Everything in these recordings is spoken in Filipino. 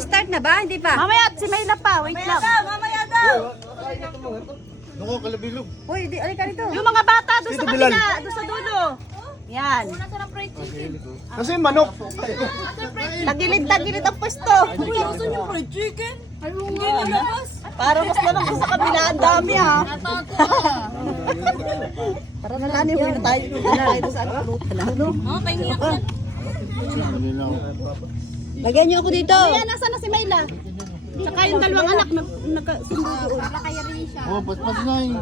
Start na ba? Hindi pa? Mamaya, si Mayla pa. Wait lang. Mamaya daw! Nako, kalabilog. Uy, alika rito. Yung mga bata doon sa Dito, Bilal. kabila, doon sa dulo. Yan. Kasi manok. Tagilid ang pwesto. Saan yung fried chicken? Para mas lalaki sa kabila. Ang dami ha. Para nalani mo na tayo. Ito sa ano. Lagyan niyo ako dito. Ayan, nasa na si Mayla? Tsaka yung dalawang anak nagkasundo doon. Oh, paspas na eh.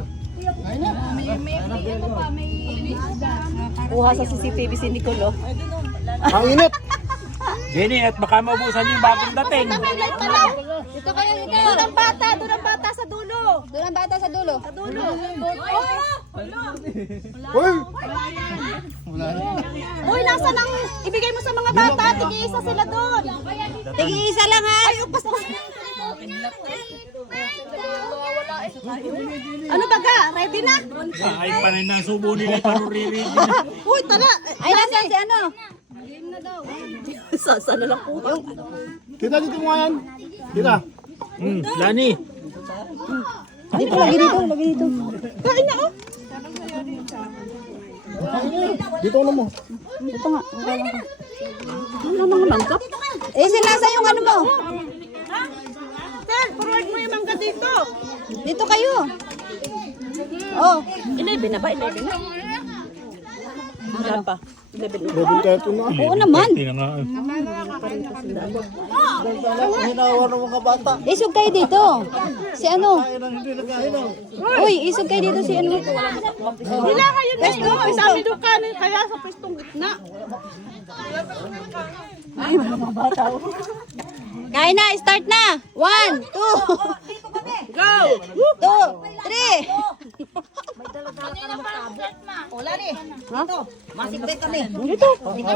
Kuha sa CCTV si Nicolo. Ang init. Jenny, at baka maubusan yung bagong dating. Dito kayo, dito. Doon ang bata sa dulo. Doon ang bata sa dulo. Sa dulo. Uy! Uy, nasa nang ibigay mo sa mga bata? Tig-iisa sila doon. Tig-iisa lang ha. Ay, upas na. Ano baga? Ready na? Ay, pa rin ang subo nila karuriri. Uy, tara. Ay, nasaan si ano? Sasa na lang po. Kita dito mo yan. Kita. Lani. Dito, lagi dito, lagi dito. Kain na oh. Dito na mo. Dito nga. Ano mga mangkap? Eh, sinasa yung ano mo. Sir, forward mo yung mangga dito. Dito kayo. Oh, 11 na ba? 11 na? Ilan pa? 11 na. Robin kaya ito na. oo naman. Hinawar ng mga bata. Isog kayo dito. Si ano? Hindi nagkahilaw. Uy, isog kayo dito si ano? Wala kayo na yun. Sabi doon kanin kaya sa pwestong gitna. Kain na, start na. 1, 2, Go! 2, 3. Wala ni. Masigbay kami. Dito. Hindi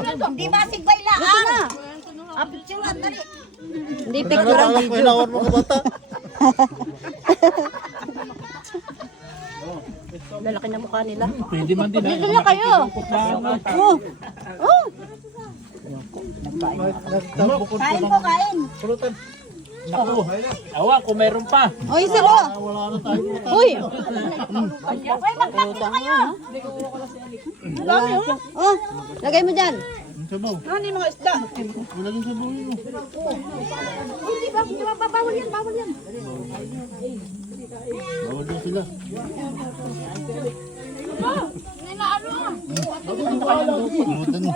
masigbay lang. Dito na. Picture dali. Hindi picture ang video. Hinawar ng mga bata. Lalaki na mukha nila. Pwede man din. Dito na kayo. Oh. Oh. Kain po, kain. Naku, awa kung meron pa. Oy, sila. Uy. Oh, lagay mo dyan. Sabaw. Ano yung mga isda? Wala din sabaw yun. Hindi ba? Bawal yan. Bawal din sila. Ano na?